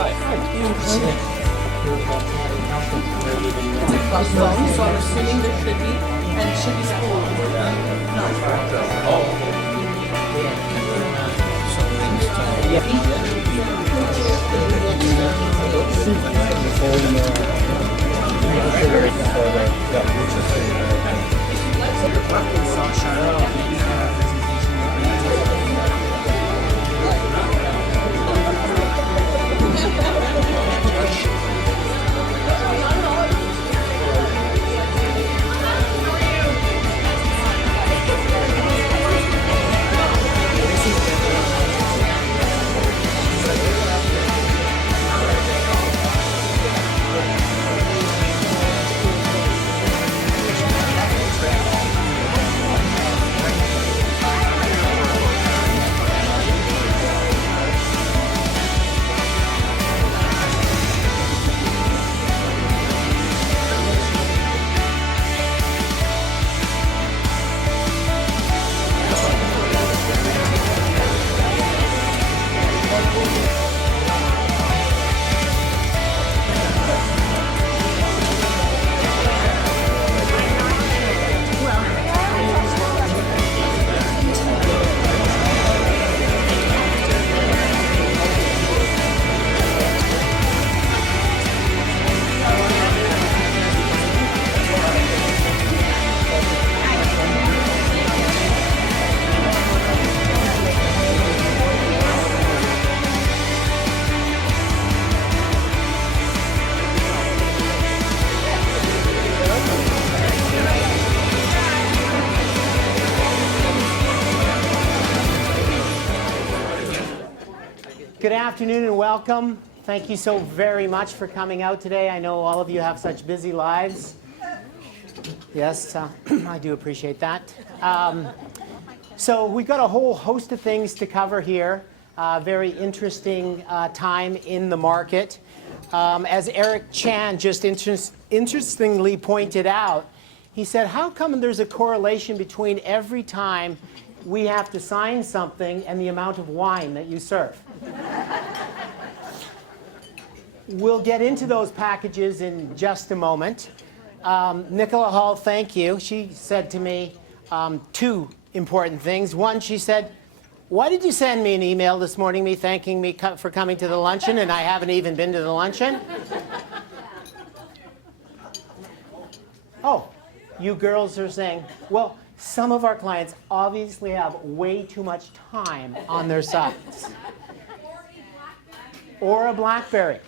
So I'm assuming there should be, and should be school. Good afternoon and welcome. Thank you so very much for coming out today. I know all of you have such busy lives. Yes, I do appreciate that. So we've got a whole host of things to cover here. Very interesting time in the market. As Eric Chan just interestingly pointed out, he said, how come there's a correlation between every time we have to sign something and the amount of wine that you serve? We'll get into those packages in just a moment. Nicola Hall, thank you. She said to me two important things. One, she said, why did you send me an email this morning thanking me for coming to the luncheon, and I haven't even been to the luncheon? Oh, you girls are saying, well, some of our clients obviously have way too much time on their sides. Or a BlackBerry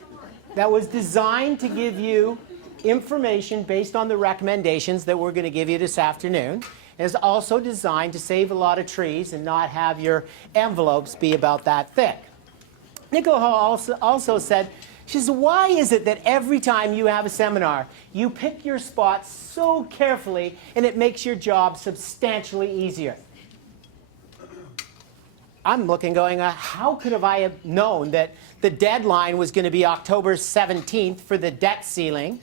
that was designed to give you information based on the recommendations that we're going to give you this afternoon. It is also designed to save a lot of trees and not have your envelopes be about that thick. Nicola Hall also said, she says, why is it that every time you have a seminar, you pick your spots so carefully and it makes your job substantially easier? I'm looking going, how could I have known that the deadline was going to be October 17th for the debt ceiling?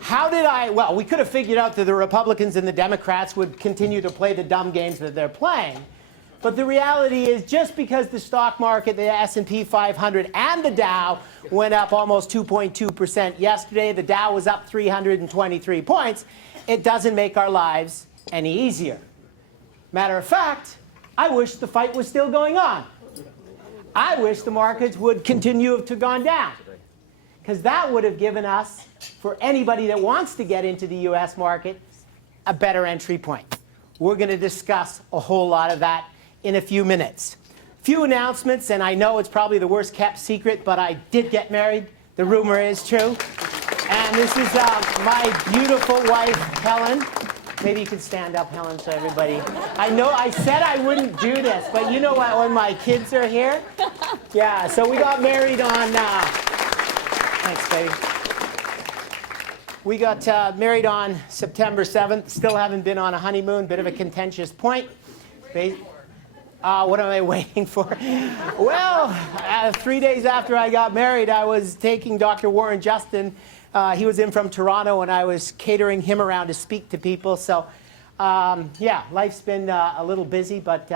How did well, we could have figured out that the Republicans and the Democrats would continue to play the dumb games that they're playing. But the reality is, just because the stock market, the S&P 500 and the Dow went up almost 2.2% yesterday, the Dow was up 323 points, it doesn't make our lives any easier. Matter of fact, I wish the fight was still going on. I wish the markets would continue to gone down, because that would have given us, for anybody that wants to get into the US market, a better entry point. We're going to discuss a whole lot of that in a few minutes. Few announcements, and I know it's probably the worst kept secret, but I did get married. The rumor is true. And this is my beautiful wife, Helen. Maybe you could stand up, Helen, so everybody. I know I said I wouldn't do this, but you know what, when my kids are here? Yeah, so we got married on, thanks, baby. We got married on September 7th. Still haven't been on a honeymoon, bit of a contentious point. What am I waiting for? Well, 3 days after I got married, I was taking Dr. Warren Justin. He was in from Toronto, and I was catering him around to speak to people. So, yeah, life's been a little busy, but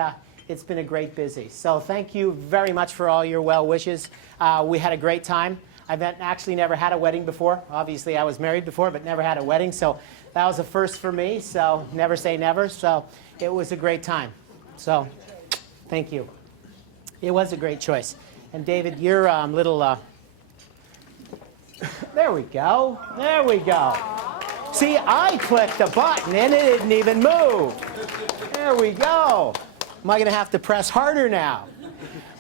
it's been a great busy. So thank you very much for all your well wishes. We had a great time. I've actually never had a wedding before. Obviously, I was married before, but never had a wedding. So that was a first for me. So never say never. So it was a great time. So thank you. It was a great choice. And David, your little... there we go. There we go. See, I clicked a button and it didn't even move. There we go. Am I going to have to press harder now?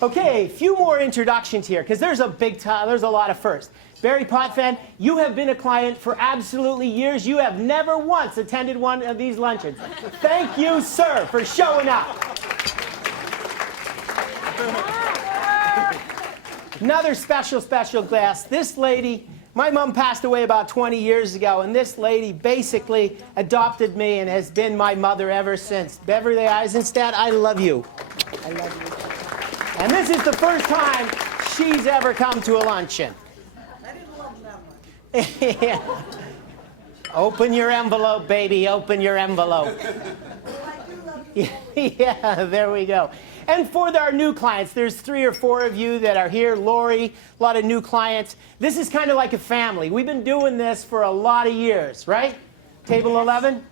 Okay, a few more introductions here, because there's a lot of firsts. Barry Potvin, you have been a client for absolutely years. You have never once attended one of these luncheons. Thank you, sir, for showing up. Another special guest. This lady, my mom passed away about 20 years ago, and this lady basically adopted me and has been my mother ever since. Beverly Eisenstadt, I love you. I love you. And this is the first time she's ever come to a luncheon. I didn't love that one. Yeah. Open your envelope, baby. Open your envelope. Yeah, there we go. And for our new clients, there's 3 or 4 of you that are here. Lori, a lot of new clients. This is kind of like a family. We've been doing this for a lot of years, right? Table 11?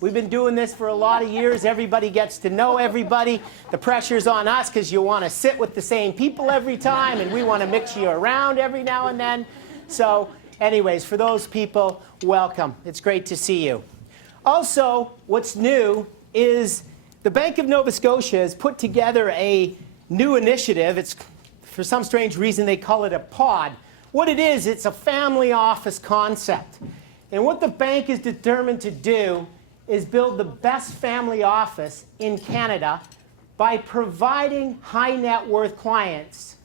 We've been doing this for a lot of years. Everybody gets to know everybody. The pressure's on us because you want to sit with the same people every time, and we want to mix you around every now and then. So anyways, for those people, welcome. It's great to see you. Also, what's new is the Bank of Nova Scotia has put together a new initiative. It's, for some strange reason, they call it a pod. What it is, it's a family office concept. And what the bank is determined to do is build the best family office in Canada by providing high net worth clients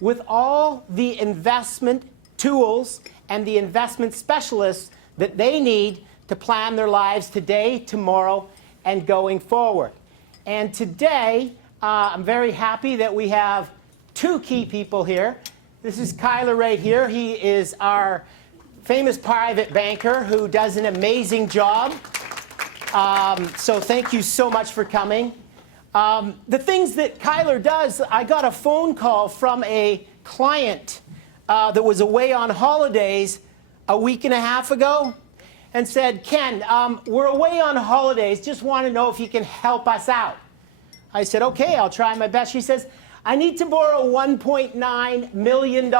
with all the investment tools and the investment specialists that they need to plan their lives today, tomorrow, and going forward. And today, I'm very happy that we have 2 key people here. This is Kyler right here. He is our famous private banker who does an amazing job. So thank you so much for coming. The things that Kyler does, I got a phone call from a client that was away on holidays a week and a half ago and said, Ken, we're away on holidays, just want to know if you can help us out. I said, okay, I'll try my best. She says, I need to borrow $1.9 million.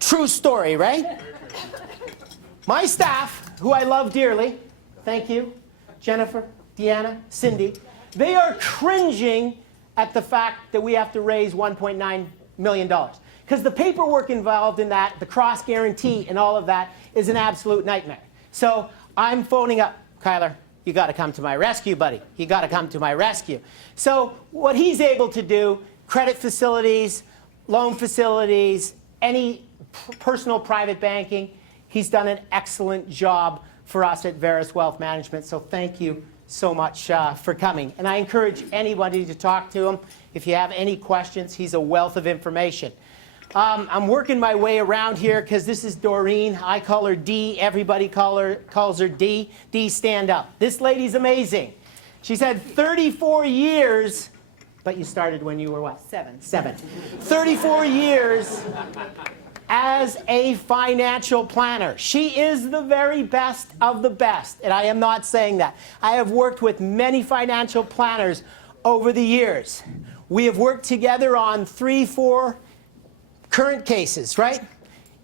True story, right? My staff, who I love dearly, thank you, Jennifer, Deanna, Cindy, they are cringing at the fact that we have to raise $1.9 million. Because the paperwork involved in that, the cross guarantee and all of that is an absolute nightmare. So I'm phoning up, Kyler, you got to come to my rescue, buddy. You got to come to my rescue. So what he's able to do, credit facilities, loan facilities, any personal private banking, he's done an excellent job for us at Verus Wealth Management. So thank you so much for coming. And I encourage anybody to talk to him. If you have any questions, he's a wealth of information. I'm working my way around here because this is Doreen. I call her D. Everybody calls her D. D, stand up. This lady's amazing. She's had 34 years, but you started when you were what? 7. 34 years as a financial planner. She is the very best of the best, and I am not saying that. I have worked with many financial planners over the years. We have worked together on 3, 4 current cases, right?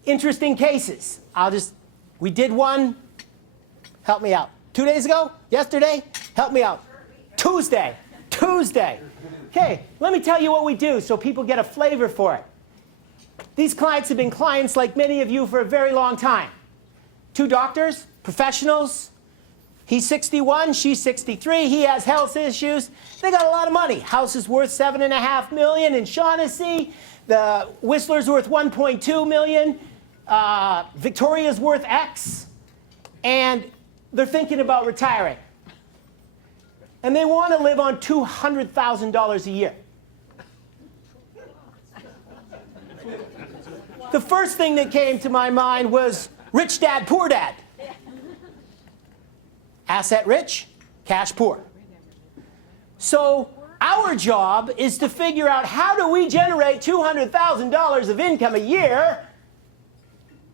Interesting cases. We did one, help me out. 2 days ago? Yesterday? Help me out. Tuesday. Okay, let me tell you what we do so people get a flavor for it. These clients have been clients like many of you for a very long time. 2 doctors, professionals. He's 61, she's 63. He has health issues. They got a lot of money. House is worth $7.5 million in Shaughnessy. The Whistler's worth $1.2 million. Victoria's worth X. And they're thinking about retiring. And they want to live on $200,000 a year. The first thing that came to my mind was rich dad, poor dad. Asset rich, cash poor. So our job is to figure out how do we generate $200,000 of income a year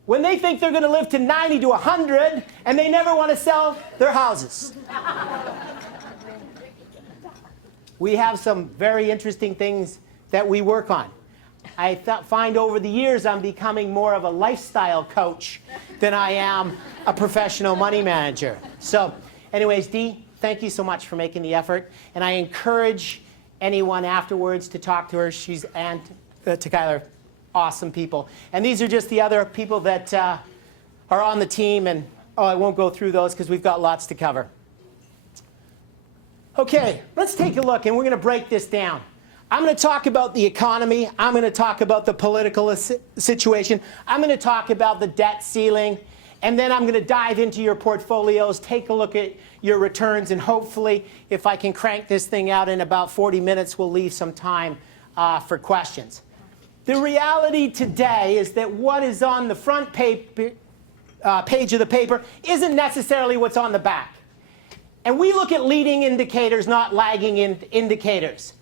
when they think they're going to live to 90 to 100 and they never want to sell their houses. We have some very interesting things that we work on. I find over the years I'm becoming more of a lifestyle coach than I am a professional money manager. So anyways, Dee, thank you so much for making the effort. And I encourage anyone afterwards to talk to her. She's and to Kyler, awesome people. And these are just the other people that are on the team. And I won't go through those because we've got lots to cover. Okay, let's take a look, and we're going to break this down. I'm going to talk about the economy. I'm going to talk about the political situation. I'm going to talk about the debt ceiling. And then I'm going to dive into your portfolios, take a look at your returns, and hopefully, if I can crank this thing out in about 40 minutes, we'll leave some time for questions. The reality today is that what is on the front page of the paper isn't necessarily what's on the back. And we look at leading indicators, not lagging indicators.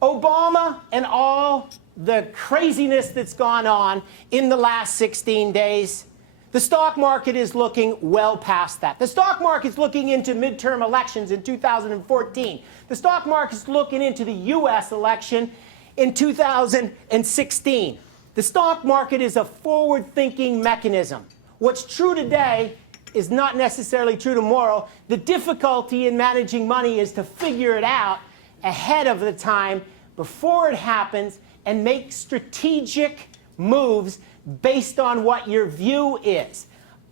Obama and all the craziness that's gone on in the last 16 days, the stock market is looking well past that. The stock market's looking into midterm elections in 2014. The stock market's looking into the U.S. election in 2016. The stock market is a forward-thinking mechanism. What's true today is not necessarily true tomorrow. The difficulty in managing money is to figure it out ahead of the time before it happens and make strategic moves based on what your view is.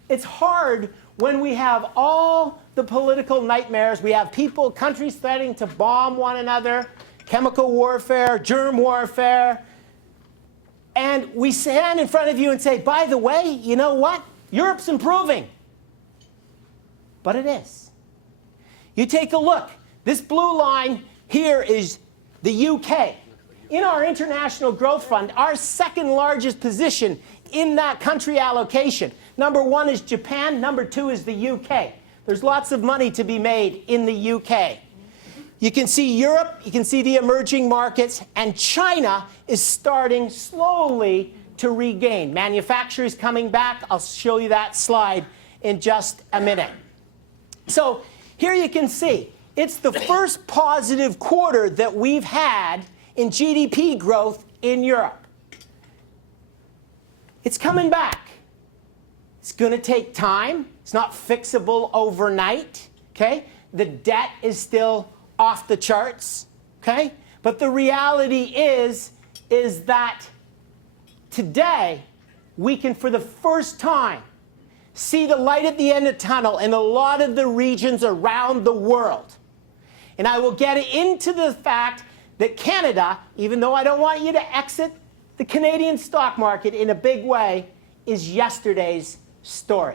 It's hard when we have all the political nightmares. We have people, countries threatening to bomb one another, chemical warfare, germ warfare, and we stand in front of you and say, by the way, you know what? Europe's improving. But it is. You take a look. This blue line here is the UK. In our International Growth Fund, our second largest position in that country allocation. Number one is Japan. Number two is the UK. There's lots of money to be made in the UK. You can see Europe. You can see the emerging markets. And China is starting slowly to regain. Manufacturers coming back. I'll show you that slide in just a minute. So here you can see, it's the first positive quarter that we've had in GDP growth in Europe. It's coming back. It's going to take time. It's not fixable overnight. Okay? The debt is still off the charts. Okay? But the reality is that today we can, for the first time, see the light at the end of the tunnel in a lot of the regions around the world. And I will get into the fact that Canada, even though I don't want you to exit the Canadian stock market in a big way, is yesterday's story.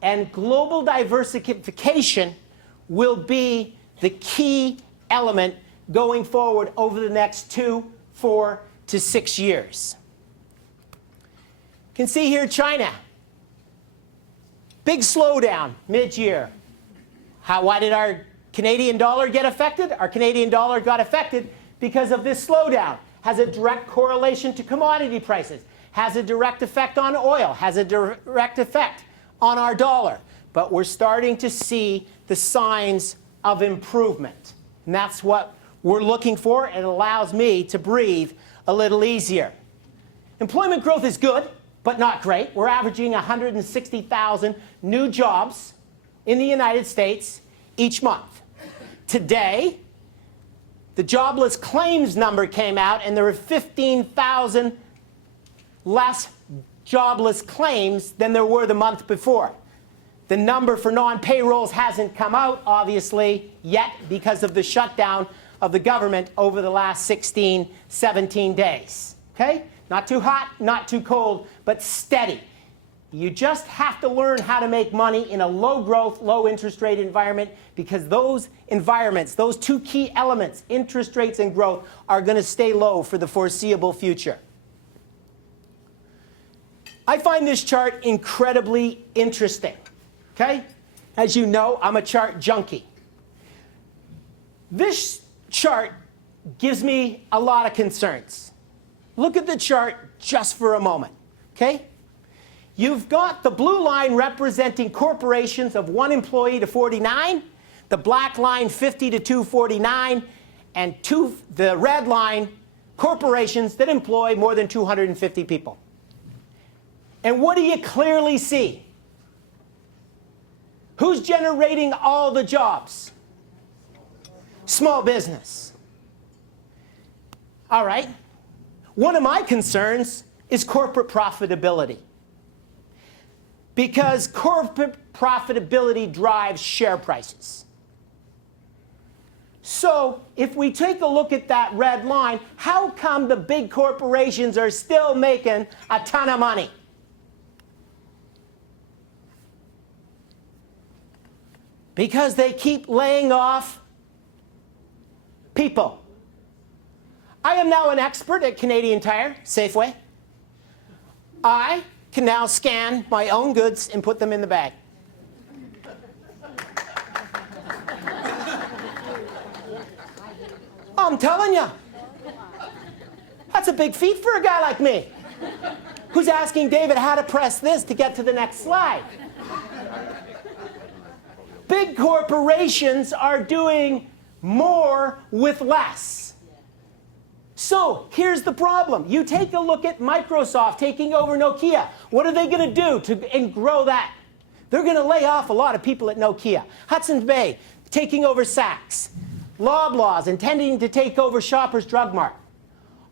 And global diversification will be the key element going forward over the next 2, 4 to 6 years. You can see here China. Big slowdown mid-year. Why did our Canadian dollar get affected? Our Canadian dollar got affected because of this slowdown. Has a direct correlation to commodity prices. Has a direct effect on oil. Has a direct effect on our dollar. But we're starting to see the signs of improvement. And that's what we're looking for. It allows me to breathe a little easier. Employment growth is good, but not great. We're averaging 160,000 new jobs in the United States each month. Today, the jobless claims number came out, and there were 15,000 less jobless claims than there were the month before. The number for non-payrolls hasn't come out, obviously, yet because of the shutdown of the government over the last 16, 17 days. Okay? Not too hot, not too cold, but steady. You just have to learn how to make money in a low-growth, low-interest rate environment, because those environments, those two key elements, interest rates and growth, are going to stay low for the foreseeable future. I find this chart incredibly interesting. Okay? As you know, I'm a chart junkie. This chart gives me a lot of concerns. Look at the chart just for a moment, okay? You've got the blue line representing corporations of 1 employee to 49, the black line 50 to 249, and the red line corporations that employ more than 250 people. And what do you clearly see? Who's generating all the jobs? Small business. All right. One of my concerns is corporate profitability. Because corporate profitability drives share prices. So if we take a look at that red line, how come the big corporations are still making a ton of money? Because they keep laying off people. I am now an expert at Canadian Tire, Safeway. I can now scan my own goods and put them in the bag. I'm telling you, that's a big feat for a guy like me, who's asking David how to press this to get to the next slide. Big corporations are doing more with less. So here's the problem. You take a look at Microsoft taking over Nokia. What are they going to do to grow that? They're going to lay off a lot of people at Nokia. Hudson's Bay taking over Saks. Loblaws intending to take over Shoppers Drug Mart.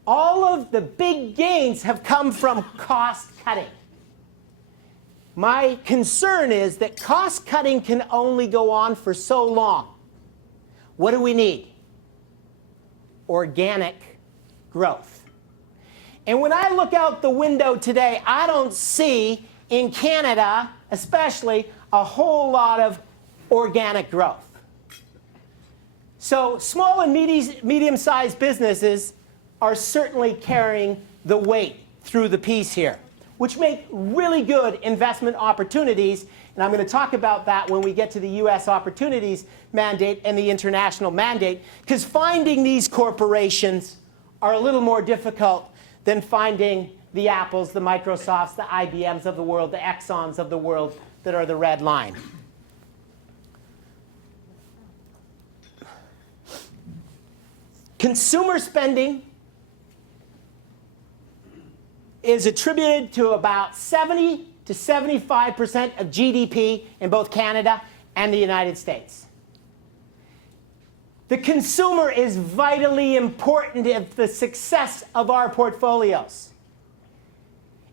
All of the big gains have come from cost cutting. My concern is that cost cutting can only go on for so long. What do we need? Organic growth. And when I look out the window today, I don't see, in Canada especially, a whole lot of organic growth. So small and medium-sized businesses are certainly carrying the weight through the piece here, which make really good investment opportunities. And I'm going to talk about that when we get to the U.S. opportunities mandate and the international mandate, because finding these corporations are a little more difficult than finding the Apples, the Microsofts, the IBMs of the world, the Exxons of the world that are the red line. Consumer spending is attributed to about 70 to 75% of GDP in both Canada and the United States. The consumer is vitally important in the success of our portfolios.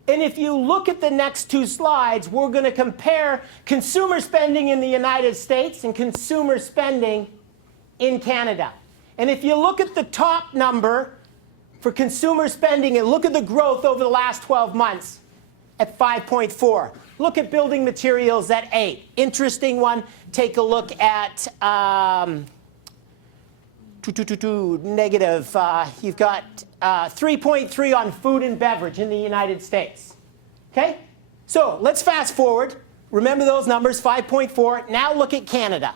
And if you look at the next two slides, we're going to compare consumer spending in the United States and consumer spending in Canada. And if you look at the top number for consumer spending and look at the growth over the last 12 months at 5.4. Look at building materials at 8. Interesting one. Take a look at negative. You've got 3.3 on food and beverage in the United States. Okay? So let's fast forward. Remember those numbers, 5.4. Now look at Canada.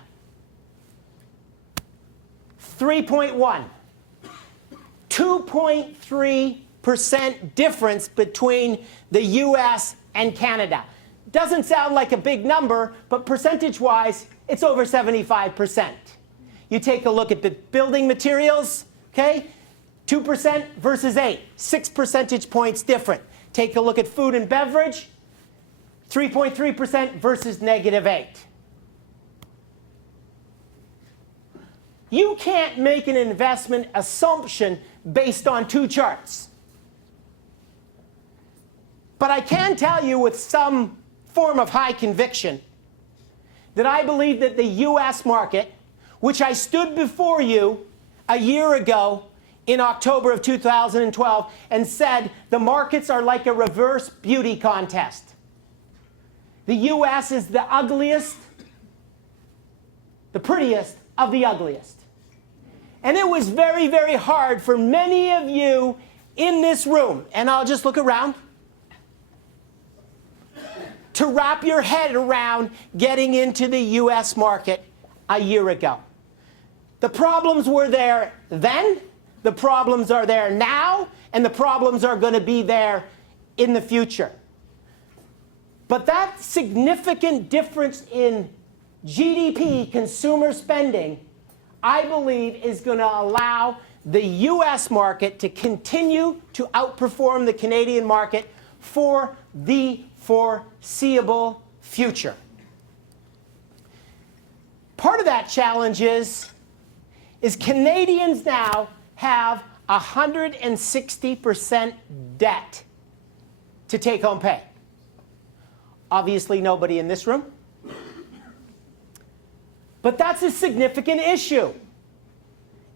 3.1. 2.3% difference between the U.S. and Canada. Doesn't sound like a big number, but percentage-wise, it's over 75%. You take a look at the building materials, okay? 2% versus 8, 6 percentage points different. Take a look at food and beverage, 3.3% versus negative 8. You can't make an investment assumption based on two charts. But I can tell you with some form of high conviction that I believe that the U.S. market, which I stood before you a year ago in October of 2012 and said the markets are like a reverse beauty contest. The U.S. is the ugliest, the prettiest of the ugliest. And it was very, very hard for many of you in this room, and I'll just look around, to wrap your head around getting into the U.S. market a year ago. The problems were there then, the problems are there now, and the problems are going to be there in the future. But that significant difference in GDP, consumer spending, I believe is going to allow the U.S. market to continue to outperform the Canadian market for the foreseeable future. Part of that challenge is Canadians now have 160% debt to take-home pay. Obviously, nobody in this room. But that's a significant issue.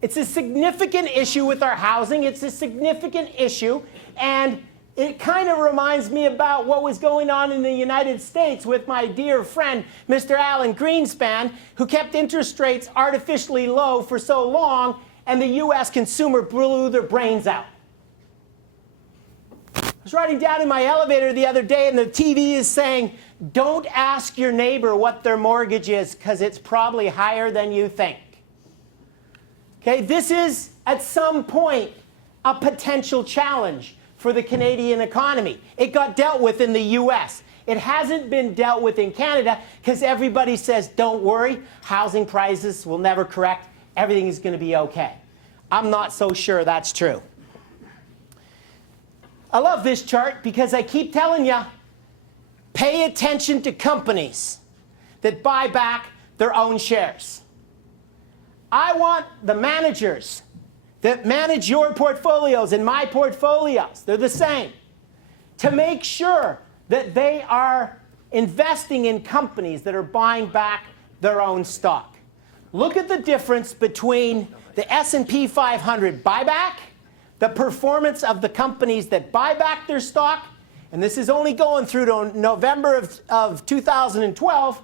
It's a significant issue with our housing. It's a significant issue. And it kind of reminds me about what was going on in the United States with my dear friend, Mr. Alan Greenspan, who kept interest rates artificially low for so long, and the U.S. consumer blew their brains out. I was riding down in my elevator the other day, and the TV is saying, don't ask your neighbor what their mortgage is, because it's probably higher than you think. Okay, this is, at some point, a potential challenge for the Canadian economy. It got dealt with in the U.S. It hasn't been dealt with in Canada because everybody says, don't worry, housing prices will never correct. Everything is going to be okay. I'm not so sure that's true. I love this chart because I keep telling you, pay attention to companies that buy back their own shares. I want the managers that manage your portfolios and my portfolios, they're the same, to make sure that they are investing in companies that are buying back their own stock. Look at the difference between the S&P 500 buyback, the performance of the companies that buy back their stock, and this is only going through to November of 2012,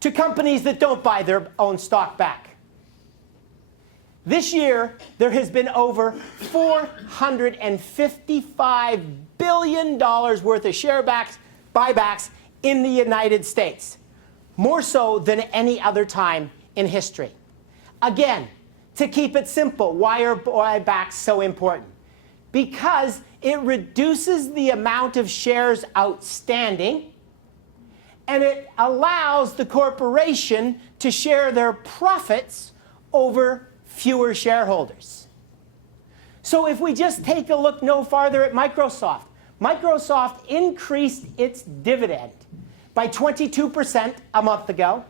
to companies that don't buy their own stock back. This year, there has been over $455 billion worth of share buybacks in the United States, more so than any other time in history. Again, to keep it simple, why are buybacks so important? Because it reduces the amount of shares outstanding, and it allows the corporation to share their profits over fewer shareholders. So if we just take a look no farther at Microsoft, Microsoft increased its dividend by 22% a month ago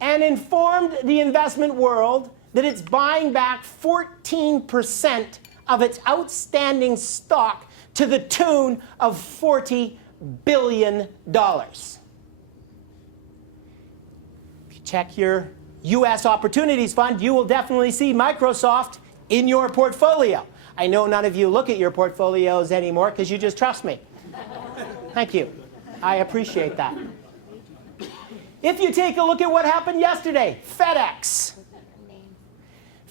and informed the investment world that it's buying back 14% of its outstanding stock to the tune of $40 billion. If you check your U.S. Opportunities Fund, you will definitely see Microsoft in your portfolio. I know none of you look at your portfolios anymore because you just trust me. Thank you. I appreciate that. If you take a look at what happened yesterday, FedEx.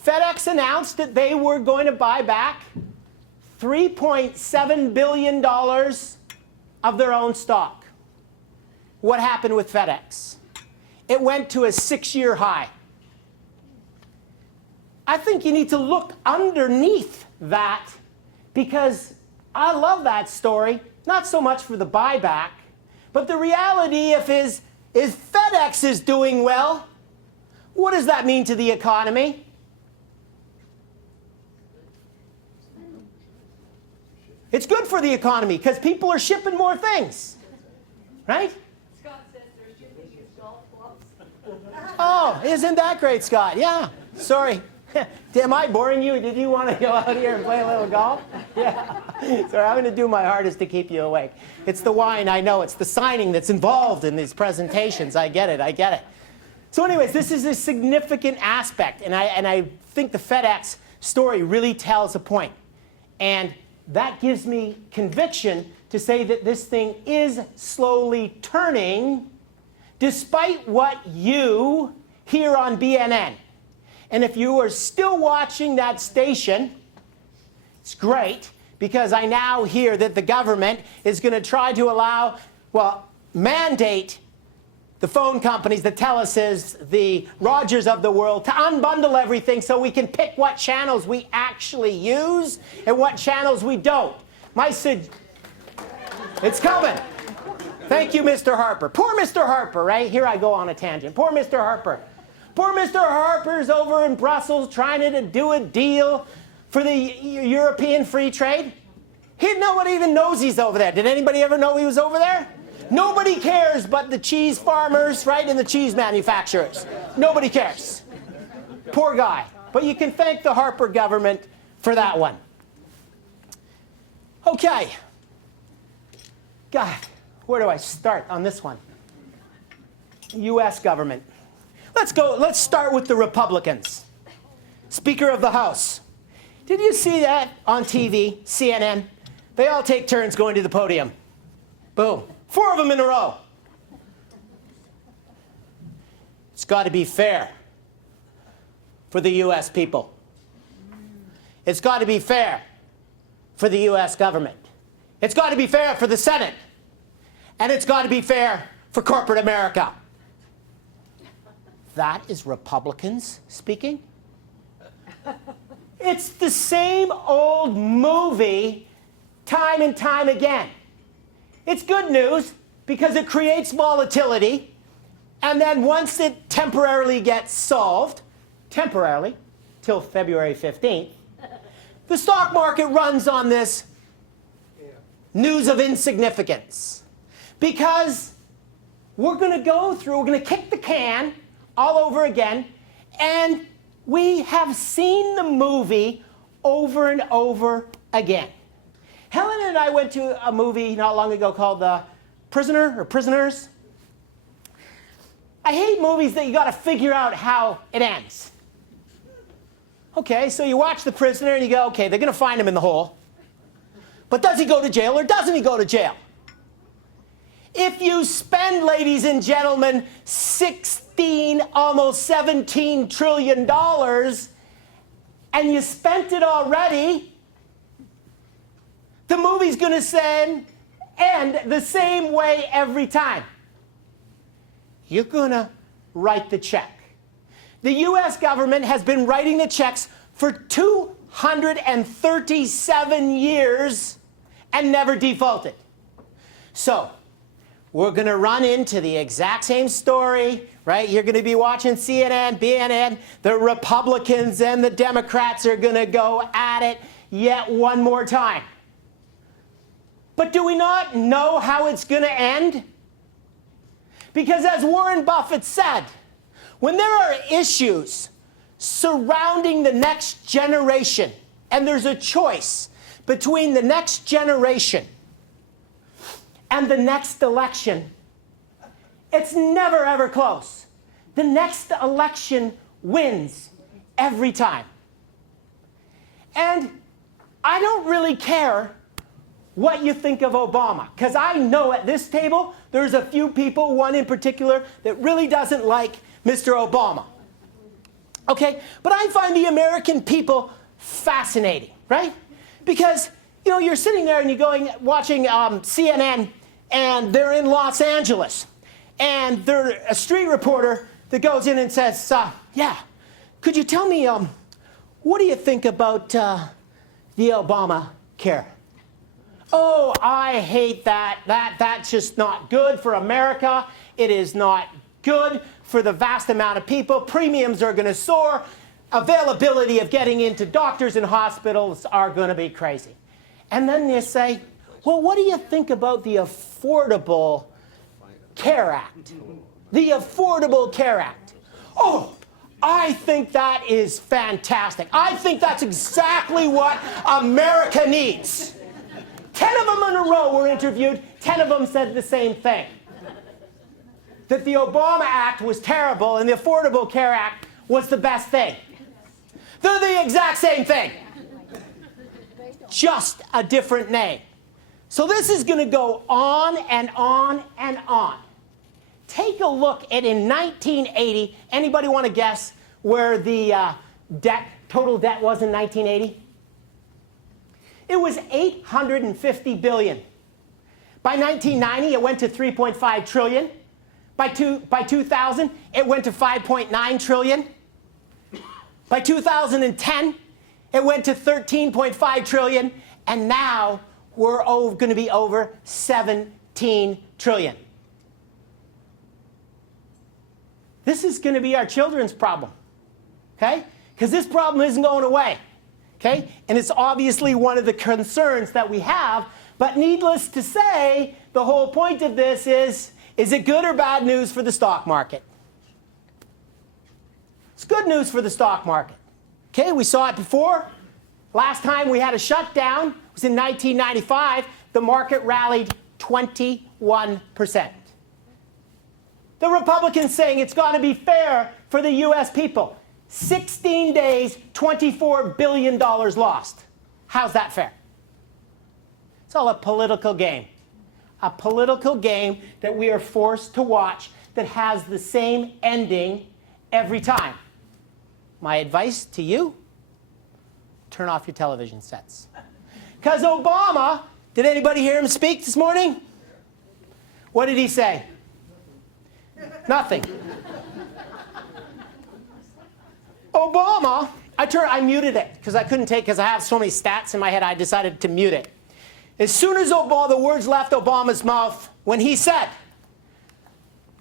FedEx announced that they were going to buy back $3.7 billion of their own stock. What happened with FedEx? It went to a 6-year high. I think you need to look underneath that because I love that story, not so much for the buyback, but the reality is FedEx is doing well. What does that mean to the economy? It's good for the economy because people are shipping more things, right? Scott says they're shipping his golf clubs. Oh, isn't that great, Scott? Yeah. Sorry. Am I boring you? Did you want to go out here and play a little golf? Yeah. Sorry, I'm going to do my hardest to keep you awake. It's the wine, I know. It's the signing that's involved in these presentations. I get it. I get it. So anyways, this is a significant aspect, and I think the FedEx story really tells a point. And that gives me conviction to say that this thing is slowly turning, despite what you hear on BNN. And if you are still watching that station, it's great, because I now hear that the government is going to try to allow, well, mandate the phone companies, the Telesis, the Rogers of the world, to unbundle everything so we can pick what channels we actually use and what channels we don't. It's coming. Thank you, Mr. Harper. Poor Mr. Harper, right? Here I go on a tangent. Poor Mr. Harper. Poor Mr. Harper's over in Brussels trying to do a deal for the European free trade. Nobody even knows he's over there. Did anybody ever know he was over there? Nobody cares but the cheese farmers, right, and the cheese manufacturers. Nobody cares. Poor guy. But you can thank the Harper government for that one. Okay. God, where do I start on this one? U.S. government. Let's start with the Republicans. Speaker of the House. Did you see that on TV, CNN? They all take turns going to the podium. Boom. 4 of them in a row. It's got to be fair for the U.S. people. It's got to be fair for the U.S. government. It's got to be fair for the Senate. And it's got to be fair for corporate America. That is Republicans speaking? It's the same old movie time and time again. It's good news because it creates volatility, and then once it temporarily gets solved, temporarily, till February 15th, the stock market runs on this news of insignificance. Because we're going to kick the can all over again, and we have seen the movie over and over again. Helen and I went to a movie not long ago called The Prisoner or Prisoners. I hate movies that you got to figure out how it ends. Okay, so you watch The Prisoner and you go, okay, they're going to find him in the hole. But does he go to jail or doesn't he go to jail? If you spend, ladies and gentlemen, almost $17 trillion, and you spent it already, the movie's going to end the same way every time. You're going to write the check. The U.S. government has been writing the checks for 237 years and never defaulted. So, we're going to run into the exact same story, right? You're going to be watching CNN, BNN. The Republicans and the Democrats are going to go at it yet one more time. But do we not know how it's going to end? Because as Warren Buffett said, when there are issues surrounding the next generation, and there's a choice between the next generation and the next election, it's never, ever close. The next election wins every time. And I don't really care what you think of Obama, because I know at this table there's a few people, one in particular, that really doesn't like Mr. Obama. Okay? But I find the American people fascinating, right? Because, you know, you're sitting there and you're watching CNN, and they're in Los Angeles. And they're a street reporter that goes in and says, yeah, could you tell me, what do you think about the Obama care? Oh, I hate that. That's just not good for America. It is not good for the vast amount of people. Premiums are going to soar. Availability of getting into doctors and hospitals are going to be crazy. And then you say, well, what do you think about the Affordable Care Act? The Affordable Care Act. Oh, I think that is fantastic. I think that's exactly what America needs. 10 of them in a row were interviewed. 10 of them said the same thing. That the Obama Act was terrible and the Affordable Care Act was the best thing. They're the exact same thing. Just a different name. So this is going to go on and on and on. Take a look at in 1980. Anybody want to guess where the total debt was in 1980? It was $850 billion. By 1990, it went to $3.5 trillion. By 2000, it went to 5.9 trillion. By 2010, it went to 13.5 trillion. And now we're going to be over 17 trillion. This is going to be our children's problem, okay? Because this problem isn't going away, okay? And it's obviously one of the concerns that we have. But needless to say, the whole point of this is it good or bad news for the stock market? It's good news for the stock market. Okay, we saw it before. Last time we had a shutdown was in 1995. The market rallied 21%. The Republicans saying it's got to be fair for the U.S. people. 16 days, $24 billion lost. How's that fair? It's all a political game. A political game that we are forced to watch that has the same ending every time. My advice to you, turn off your television sets. Because Obama, did anybody hear him speak this morning? What did he say? Nothing. Obama, I muted it because I couldn't take, because I have so many stats in my head, I decided to mute it. As soon as the words left Obama's mouth, when he said,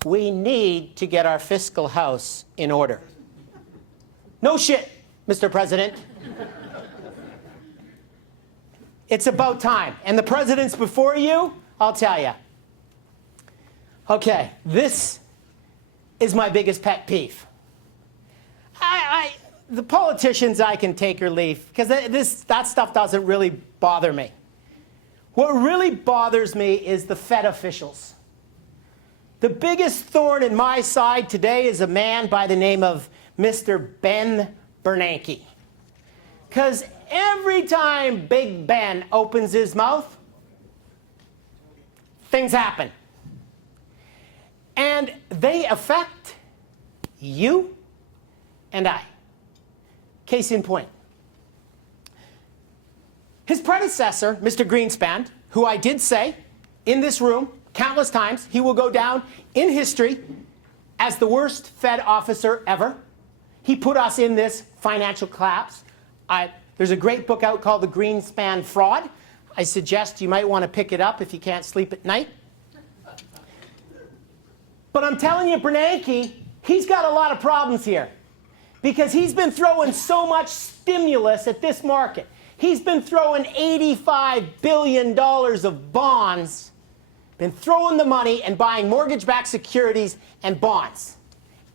we need to get our fiscal house in order. No shit, Mr. President. It's about time. And the presidents before you, I'll tell you. Okay, this is my biggest pet peeve. The politicians I can take or leave, because that stuff doesn't really bother me. What really bothers me is the Fed officials. The biggest thorn in my side today is a man by the name of Mr. Ben Bernanke. Because every time Big Ben opens his mouth, things happen. And they affect you and I. Case in point. His predecessor, Mr. Greenspan, who I did say in this room countless times, he will go down in history as the worst Fed officer ever. He put us in this financial collapse. There's a great book out called The Greenspan Fraud. I suggest you might want to pick it up if you can't sleep at night. But I'm telling you, Bernanke, he's got a lot of problems here. Because he's been throwing so much stimulus at this market. He's been throwing $85 billion of bonds, been throwing the money and buying mortgage-backed securities and bonds.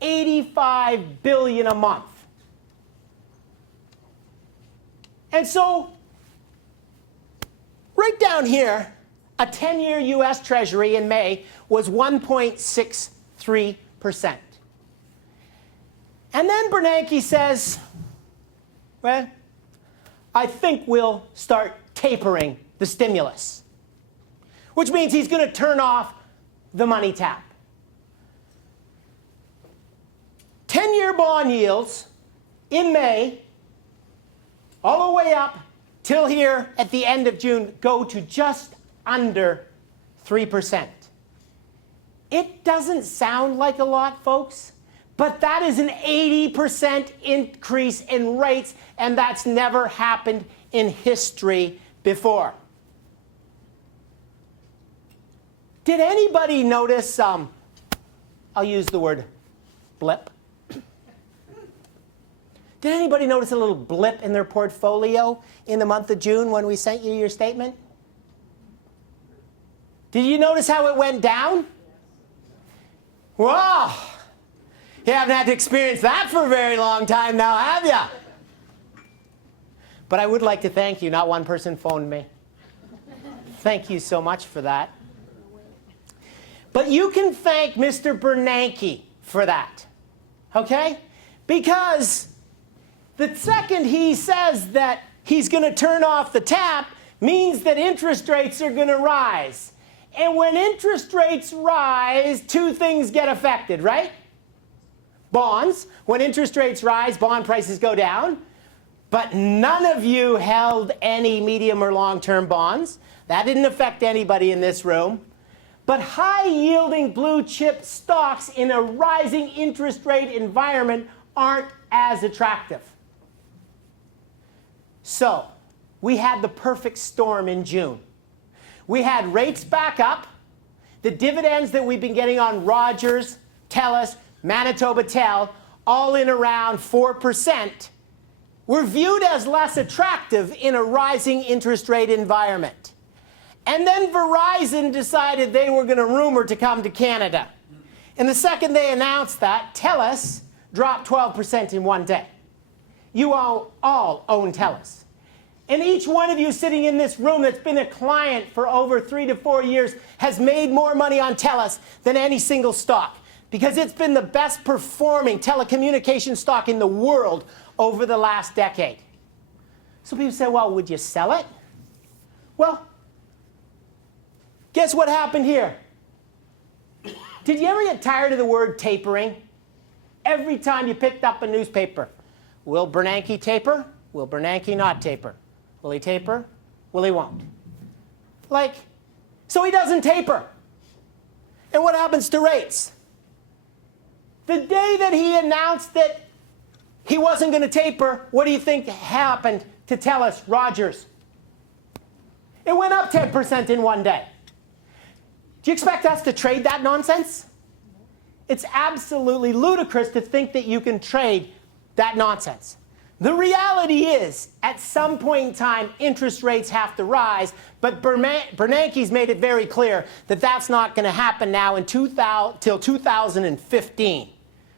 $85 billion a month. And so, right down here, a 10-year U.S. Treasury in May was 1.63%. And then Bernanke says, well, I think we'll start tapering the stimulus, which means he's going to turn off the money tap. 10-year bond yields in May, all the way up till here at the end of June, go to just under 3%. It doesn't sound like a lot, folks. But that is an 80% increase in rates, and that's never happened in history before. Did anybody notice, I'll use the word blip. Did anybody notice a little blip in their portfolio in the month of June when we sent you your statement? Did you notice how it went down? Wow! You haven't had to experience that for a very long time now, have you? But I would like to thank you. Not one person phoned me. Thank you so much for that. But you can thank Mr. Bernanke for that, okay? Because the second he says that he's going to turn off the tap means that interest rates are going to rise. And when interest rates rise, two things get affected, right? Bonds. When interest rates rise, bond prices go down. But none of you held any medium or long-term bonds. That didn't affect anybody in this room. But high-yielding blue-chip stocks in a rising interest rate environment aren't as attractive. So we had the perfect storm in June. We had rates back up. The dividends that we've been getting on Rogers, TELUS, Manitoba Tel, all in around 4%, were viewed as less attractive in a rising interest rate environment. And then Verizon decided they were going to rumor to come to Canada. And the second they announced that, TELUS dropped 12% in one day. You all own TELUS. And each one of you sitting in this room that's been a client for over 3 to 4 years has made more money on TELUS than any single stock, because it's been the best performing telecommunication stock in the world over the last decade. So people say, well, would you sell it? Well, guess what happened here? Did you ever get tired of the word tapering? Every time you picked up a newspaper, will Bernanke taper? Will Bernanke not taper? Will he taper? Will he won't? So he doesn't taper. And what happens to rates? The day that he announced that he wasn't going to taper, what do you think happened to TELUS, Rogers? It went up 10% in one day. Do you expect us to trade that nonsense? It's absolutely ludicrous to think that you can trade that nonsense. The reality is, at some point in time, interest rates have to rise, but Bernanke's made it very clear that that's not going to happen now till 2015.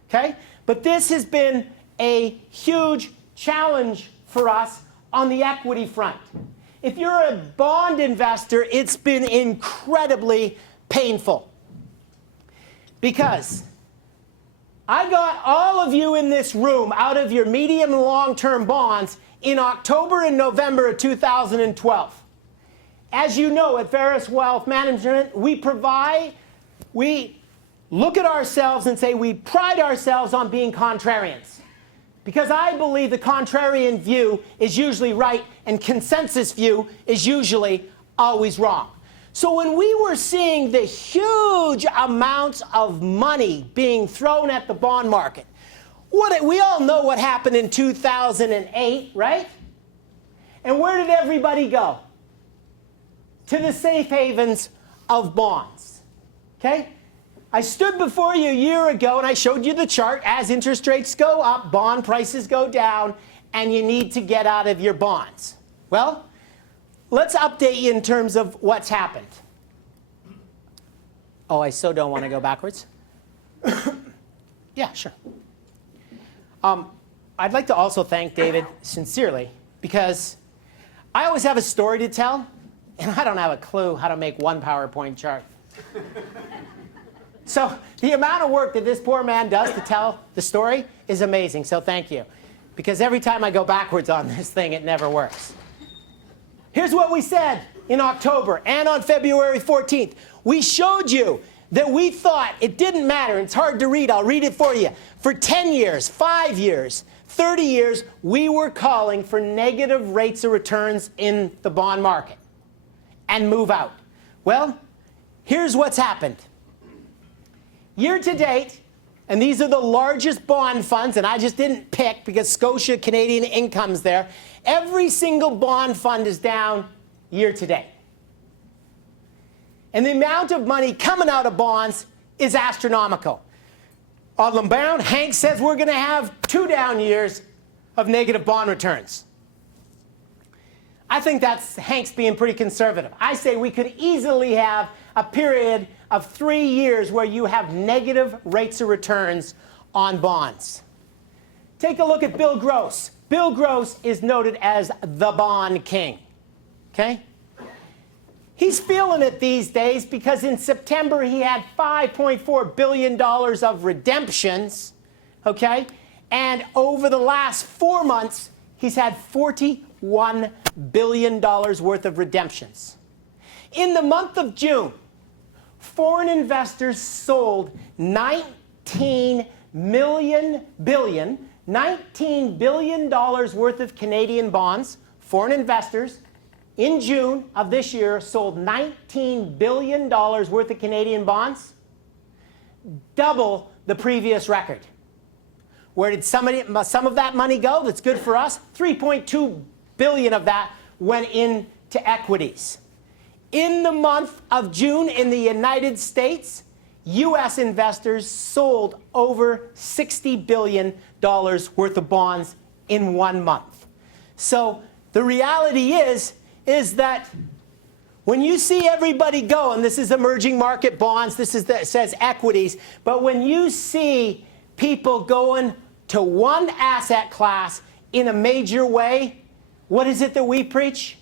Okay? But this has been a huge challenge for us on the equity front. If you're a bond investor, it's been incredibly painful, because I got all of you in this room out of your medium and long-term bonds in October and November of 2012. As you know, at Verus Wealth Management, we look at ourselves and say we pride ourselves on being contrarians, because I believe the contrarian view is usually right and consensus view is usually always wrong. So when we were seeing the huge amounts of money being thrown at the bond market, we all know what happened in 2008, right? And where did everybody go? To the safe havens of bonds. Okay? I stood before you a year ago and I showed you the chart. As interest rates go up, bond prices go down, and you need to get out of your bonds. Well, let's update you in terms of what's happened. Oh, I so don't want to go backwards. Yeah, sure. I'd like to also thank David sincerely, because I always have a story to tell, and I don't have a clue how to make one PowerPoint chart. So the amount of work that this poor man does to tell the story is amazing, so thank you. Because every time I go backwards on this thing, it never works. Here's what we said in October and on February 14th. We showed you that we thought it didn't matter. It's hard to read. I'll read it for you. For 10 years, 5 years, 30 years, we were calling for negative rates of returns in the bond market and move out. Well, here's what's happened. Year to date, and these are the largest bond funds, and I just didn't pick because Scotia Canadian Income's there. Every single bond fund is down year to date. And the amount of money coming out of bonds is astronomical. On Lombard, Hank says we're going to have 2 down years of negative bond returns. I think that's Hank's being pretty conservative. I say we could easily have a period of 3 years where you have negative rates of returns on bonds. Take a look at Bill Gross. Bill Gross is noted as the bond king. Okay? He's feeling it these days because in September he had $5.4 billion of redemptions, okay? And over the last 4 months, he's had $41 billion worth of redemptions. In the month of June, foreign investors sold $19 billion worth of Canadian bonds, foreign investors, in June of this year, sold $19 billion worth of Canadian bonds, double the previous record. Where did some of that money go? That's good for us. $3.2 billion of that went into equities. In the month of June in the United States, U.S. investors sold over $60 billion worth of bonds in 1 month. So the reality is that when you see everybody go, and this is emerging market bonds, it says equities, but when you see people going to one asset class in a major way, what is it that we preach?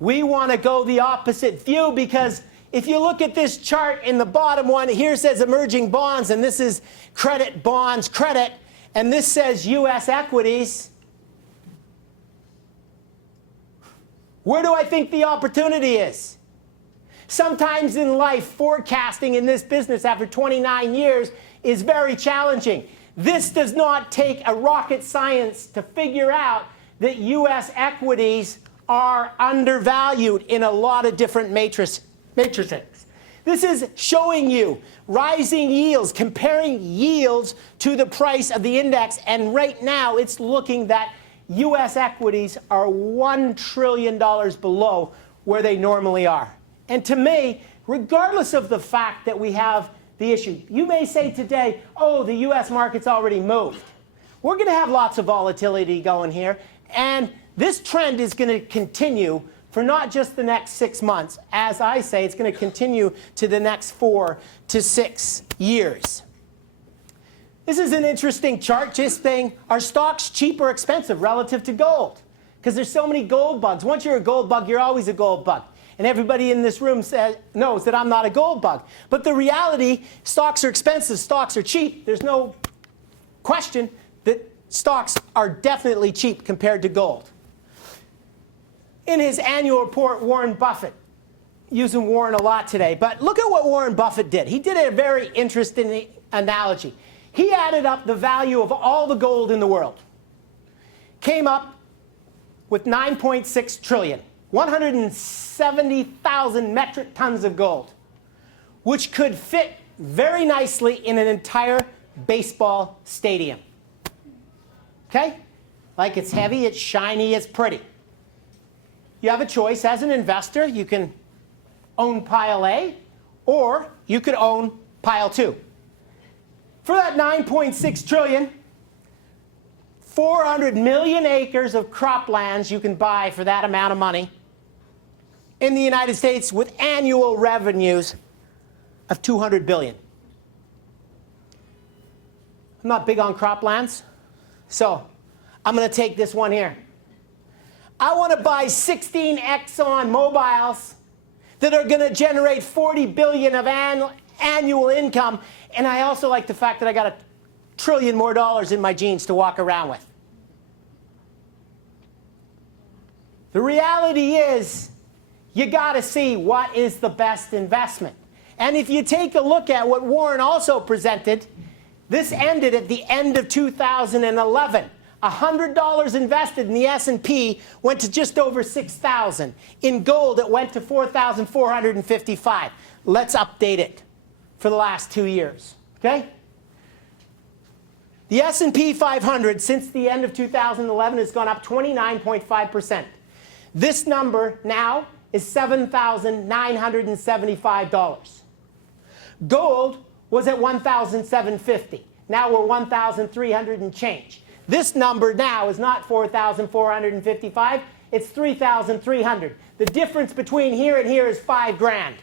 We want to go the opposite view, because if you look at this chart in the bottom one, here says emerging bonds, and this is credit bonds, credit, and this says U.S. equities. Where do I think the opportunity is? Sometimes in life, forecasting in this business after 29 years is very challenging. This does not take a rocket science to figure out that U.S. equities are undervalued in a lot of different matrices. This is showing you rising yields, comparing yields to the price of the index, and right now it's looking that U.S. equities are $1 trillion below where they normally are. And to me, regardless of the fact that we have the issue, you may say today, oh, the U.S. market's already moved. We're going to have lots of volatility going here, and this trend is going to continue for not just the next 6 months. As I say, it's going to continue to the next 4 to 6 years. This is an interesting chart, just saying, are stocks cheap or expensive relative to gold? Because there's so many gold bugs. Once you're a gold bug, you're always a gold bug. And everybody in this room knows that I'm not a gold bug. But the reality, stocks are expensive, stocks are cheap. There's no question that stocks are definitely cheap compared to gold. In his annual report, Warren Buffett, using Warren a lot today, but look at what Warren Buffett did. He did a very interesting analogy. He added up the value of all the gold in the world, came up with 9.6 trillion, 170,000 metric tons of gold, which could fit very nicely in an entire baseball stadium. Okay? Like, it's heavy, it's shiny, it's pretty. You have a choice as an investor. You can own pile A, or you could own pile 2. For that 9.6 trillion, 400 million acres of croplands you can buy for that amount of money in the United States with annual revenues of 200 billion. I'm not big on croplands, so I'm going to take this one here. I want to buy 16 Exxon Mobiles that are going to generate 40 billion of annual income, and I also like the fact that I got $1 trillion more in my jeans to walk around with. The reality is, you got to see what is the best investment. And if you take a look at what Warren also presented, this ended at the end of 2011. $100 invested in the S&P went to just over 6,000. In gold, it went to 4,455. Let's update it for the last 2 years. Okay? The S&P 500 since the end of 2011 has gone up 29.5%. This number now is $7,975. Gold was at $1,750. Now we're $1,300 and change. This number now is not 4,455, it's 3,300. The difference between here and here is $5,000.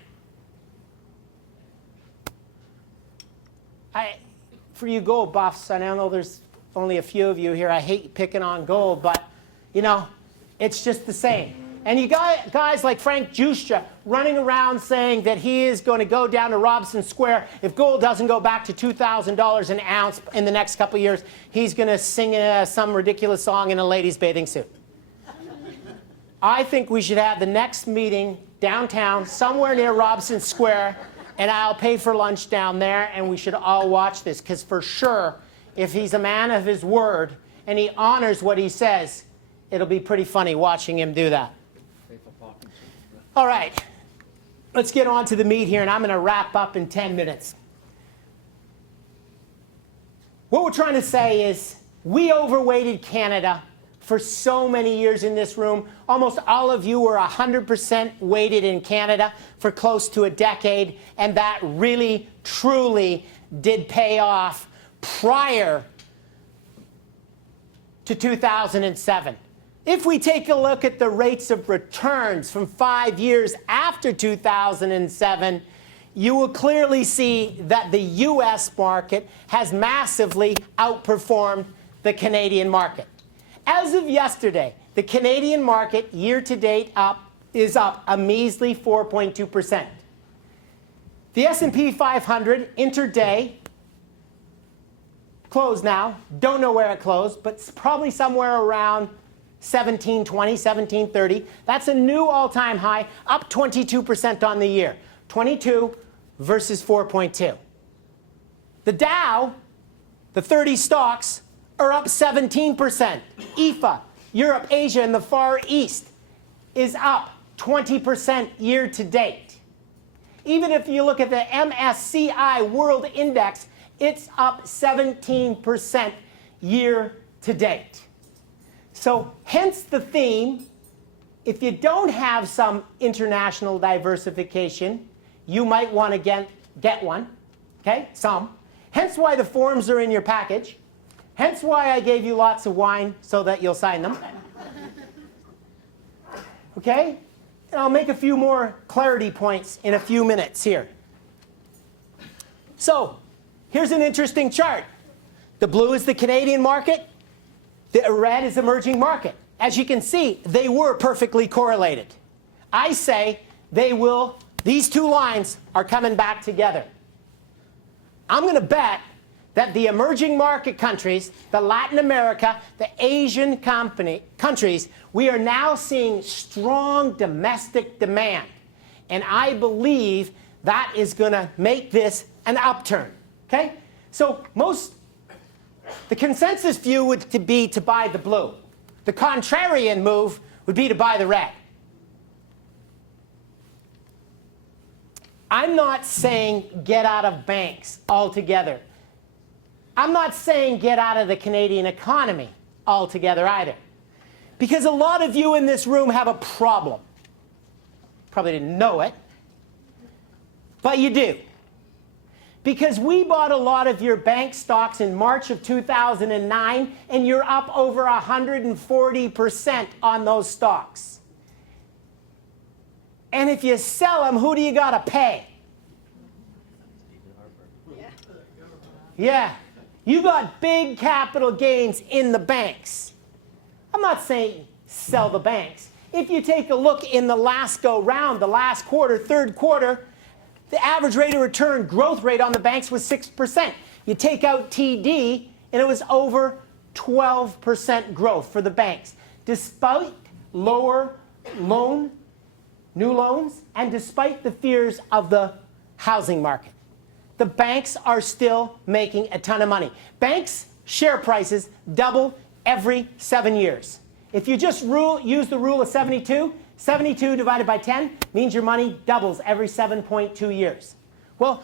For you gold buffs, I know there's only a few of you here. I hate picking on gold, but you know, it's just the same. And you got guys like Frank Justra running around saying that he is going to go down to Robson Square. If gold doesn't go back to $2,000 an ounce in the next couple of years, he's going to sing some ridiculous song in a lady's bathing suit. I think we should have the next meeting downtown, somewhere near Robson Square, and I'll pay for lunch down there, and we should all watch this, because for sure, if he's a man of his word and he honors what he says, it'll be pretty funny watching him do that. All right, let's get on to the meat here, and I'm going to wrap up in 10 minutes. What we're trying to say is we overweighted Canada for so many years in this room. Almost all of you were 100% weighted in Canada for close to a decade, and that really, truly did pay off prior to 2007. If we take a look at the rates of returns from 5 years after 2007, you will clearly see that the US market has massively outperformed the Canadian market. As of yesterday, the Canadian market year-to-date is up a measly 4.2%. The S&P 500 intraday closed now. Don't know where it closed, but it's probably somewhere around 1720, 1730. That's a new all-time high, up 22% on the year. 22 versus 4.2. The Dow, the 30 stocks, are up 17%. EFA, Europe, Asia, and the Far East is up 20% year to date. Even if you look at the MSCI World Index, it's up 17% year to date. So hence the theme, if you don't have some international diversification, you might want to get one, okay, some. Hence why the forms are in your package. Hence why I gave you lots of wine so that you'll sign them. Okay? And I'll make a few more clarity points in a few minutes here. So here's an interesting chart. The blue is the Canadian market. The red is emerging market. As you can see, they were perfectly correlated. I say these two lines are coming back together. I'm going to bet that the emerging market countries, the Latin America, the Asian countries, we are now seeing strong domestic demand. And I believe that is going to make this an upturn. Okay? So the consensus view would be to buy the blue. The contrarian move would be to buy the red. I'm not saying get out of banks altogether. I'm not saying get out of the Canadian economy altogether either. Because a lot of you in this room have a problem. Probably didn't know it, but you do. Because we bought a lot of your bank stocks in March of 2009, and you're up over 140% on those stocks. And if you sell them, who do you got to pay? Yeah. You got big capital gains in the banks. I'm not saying sell the banks. If you take a look in the last go round, the last quarter, third quarter, the average rate of return growth rate on the banks was 6%. You take out TD, and it was over 12% growth for the banks, despite lower new loans, and despite the fears of the housing market. The banks are still making a ton of money. Banks' share prices double every 7 years. If you just use the rule of 72, 72 divided by 10 means your money doubles every 7.2 years. Well,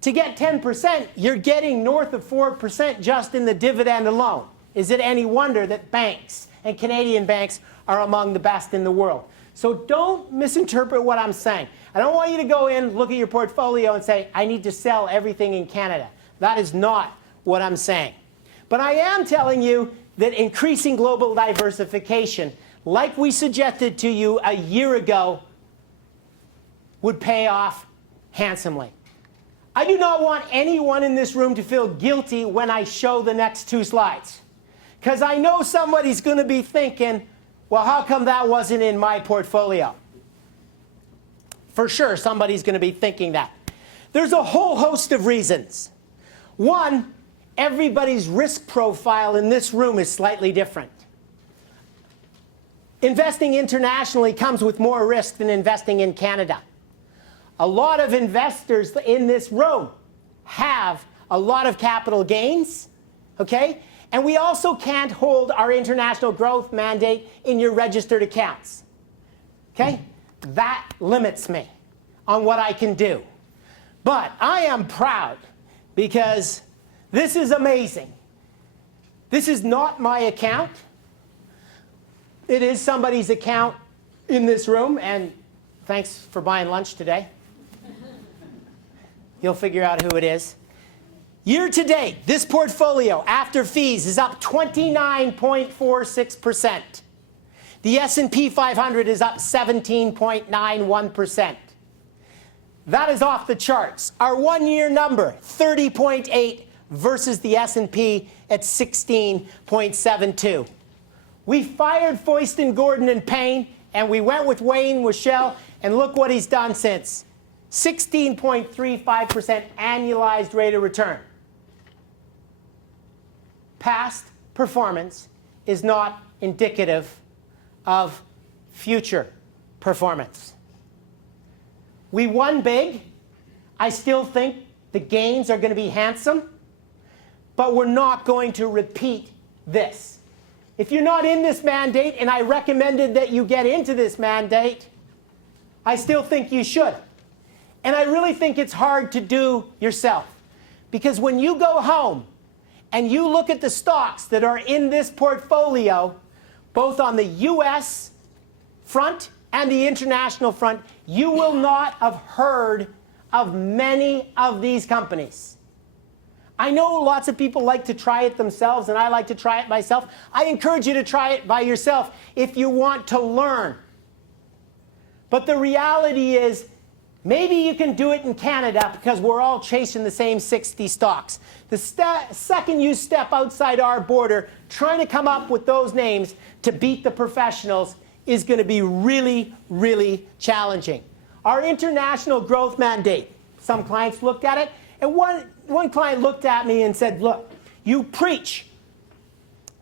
to get 10%, you're getting north of 4% just in the dividend alone. Is it any wonder that banks and Canadian banks are among the best in the world? So don't misinterpret what I'm saying. I don't want you to go in, look at your portfolio, and say, I need to sell everything in Canada. That is not what I'm saying. But I am telling you that increasing global diversification, like we suggested to you a year ago, would pay off handsomely. I do not want anyone in this room to feel guilty when I show the next two slides. Because I know somebody's going to be thinking, well, how come that wasn't in my portfolio? For sure, somebody's going to be thinking that. There's a whole host of reasons. One, everybody's risk profile in this room is slightly different. Investing internationally comes with more risk than investing in Canada. A lot of investors in this room have a lot of capital gains, okay? And we also can't hold our international growth mandate in your registered accounts. Okay? That limits me on what I can do. But I am proud because this is amazing. This is not my account. It is somebody's account in this room, and thanks for buying lunch today. You'll figure out who it is. Year to date, this portfolio after fees is up 29.46%. The S&P 500 is up 17.91%. That is off the charts. Our one-year number, 30.8 versus the S&P at 16.72. We fired Foyston, Gordon, and Payne, and we went with Wayne Wischel, and look what he's done since. 16.35% annualized rate of return. Past performance is not indicative of future performance. We won big. I still think the gains are going to be handsome, but we're not going to repeat this. If you're not in this mandate, and I recommended that you get into this mandate, I still think you should. And I really think it's hard to do yourself. Because when you go home and you look at the stocks that are in this portfolio, both on the US front and the international front, you will not have heard of many of these companies. I know lots of people like to try it themselves, and I like to try it myself. I encourage you to try it by yourself if you want to learn. But the reality is, maybe you can do it in Canada because we're all chasing the same 60 stocks. The second you step outside our border, trying to come up with those names to beat the professionals is going to be really, really challenging. Our international growth mandate, some clients looked at it, and one client looked at me and said, look, you preach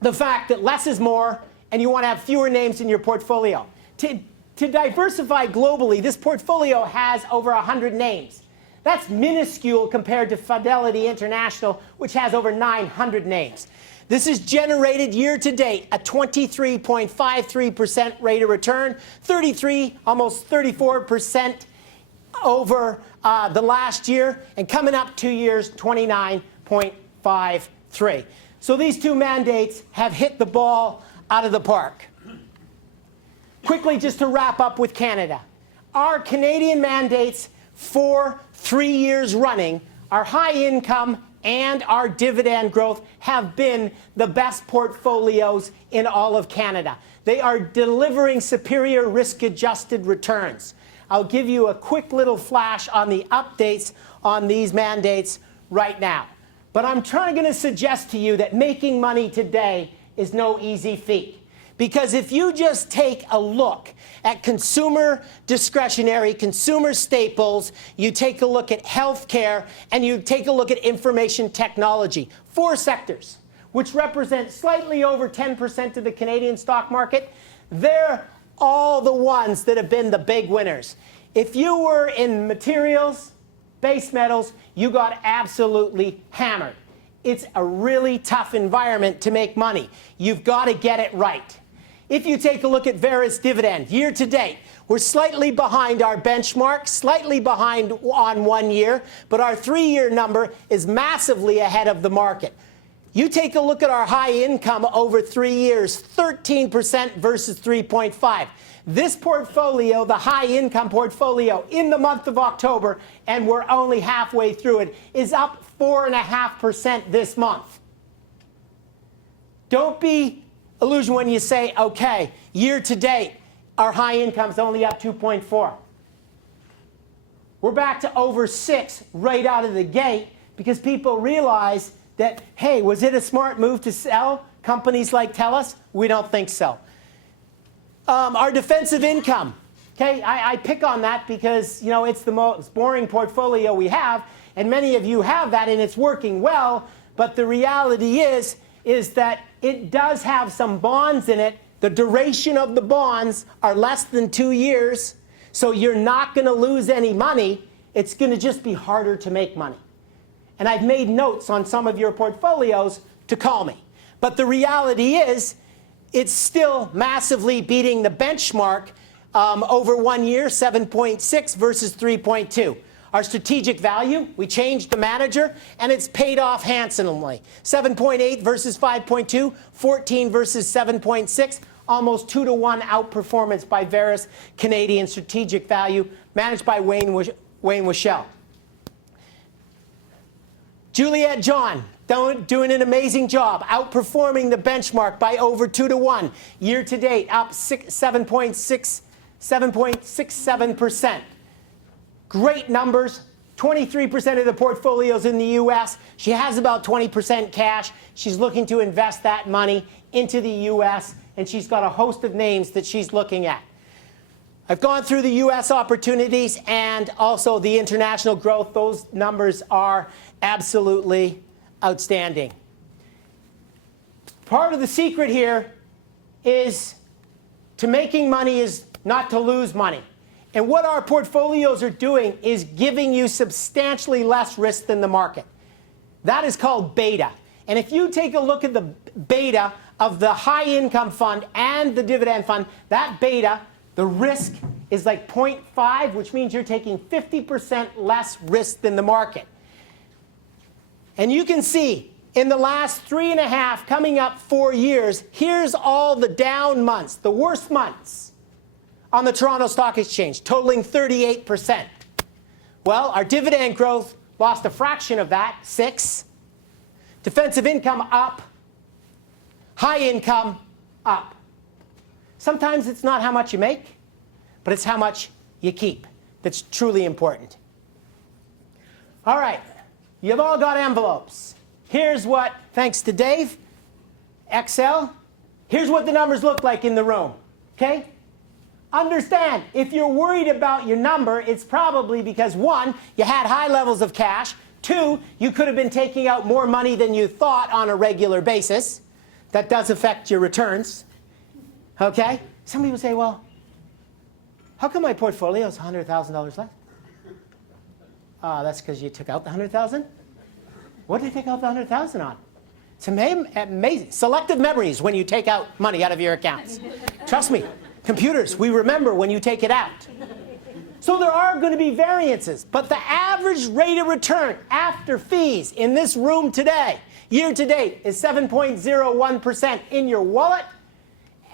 the fact that less is more and you want to have fewer names in your portfolio. To diversify globally, this portfolio has over 100 names. That's minuscule compared to Fidelity International, which has over 900 names. This has generated year to date a 23.53% rate of return, 33, almost 34% over the last year, and coming up 2 years, 29.53. So these two mandates have hit the ball out of the park. Quickly, just to wrap up with Canada. Our Canadian mandates for 3 years running, our high income and our dividend growth have been the best portfolios in all of Canada. They are delivering superior risk-adjusted returns. I'll give you a quick little flash on the updates on these mandates right now. But I'm going to suggest to you that making money today is no easy feat. Because if you just take a look at consumer discretionary, consumer staples, you take a look at healthcare, and you take a look at information technology, 4 sectors, which represent slightly over 10% of the Canadian stock market, they're all the ones that have been the big winners. If you were in materials, base metals, you got absolutely hammered. It's a really tough environment to make money. You've got to get it right. If you take a look at Verus dividend, year to date, we're slightly behind our benchmark, slightly behind on 1 year, but our 3-year number is massively ahead of the market. You take a look at our high income over 3 years, 13% versus 3.5. This portfolio, the high income portfolio, in the month of October, and we're only halfway through it, is up 4.5% this month. Don't be illusioned when you say, okay, year to date, our high income is only up 2.4. We're back to over 6 right out of the gate because people realize that, hey, was it a smart move to sell companies like TELUS? We don't think so. Our defensive income, okay, I pick on that because, you know, it's the most boring portfolio we have, and many of you have that, and it's working well, but the reality is that it does have some bonds in it. The duration of the bonds are less than 2 years, so you're not going to lose any money. It's going to just be harder to make money. And I've made notes on some of your portfolios to call me. But the reality is, it's still massively beating the benchmark over 1 year, 7.6 versus 3.2. Our strategic value, we changed the manager, and it's paid off handsomely. 7.8 versus 5.2, 14 versus 7.6, almost 2-to-1 outperformance by Verus Canadian Strategic Value, managed by Wayne Wischel. Juliette John, doing an amazing job, outperforming the benchmark by over 2-to-1. Year to date, up 7.67%. Great numbers. 23% of the portfolios in the U.S. She has about 20% cash. She's looking to invest that money into the U.S., and she's got a host of names that she's looking at. I've gone through the U.S. opportunities and also the international growth. Those numbers are absolutely outstanding. Part of the secret here is to making money is not to lose money. And what our portfolios are doing is giving you substantially less risk than the market. That is called beta. And if you take a look at the beta of the high income fund and the dividend fund, that beta, the risk is like 0.5, which means you're taking 50% less risk than the market. And you can see in the last 3.5, coming up 4 years, here's all the down months, the worst months on the Toronto Stock Exchange, totaling 38%. Well, our dividend growth lost a fraction of that, 6. Defensive income up. High income up. Sometimes it's not how much you make, but it's how much you keep that's truly important. All right, you've all got envelopes. Here's what, thanks to Dave, Excel, here's what the numbers look like in the room, okay? Understand, if you're worried about your number, it's probably because 1, you had high levels of cash. 2, you could have been taking out more money than you thought on a regular basis. That does affect your returns. Okay? Some people say, well, how come my portfolio is $100,000 less? That's because you took out the $100,000? What did you take out the $100,000 on? It's amazing. Selective memories when you take out money out of your accounts. Trust me. Computers, we remember when you take it out. So there are going to be variances, but the average rate of return after fees in this room today, year to date, is 7.01% in your wallet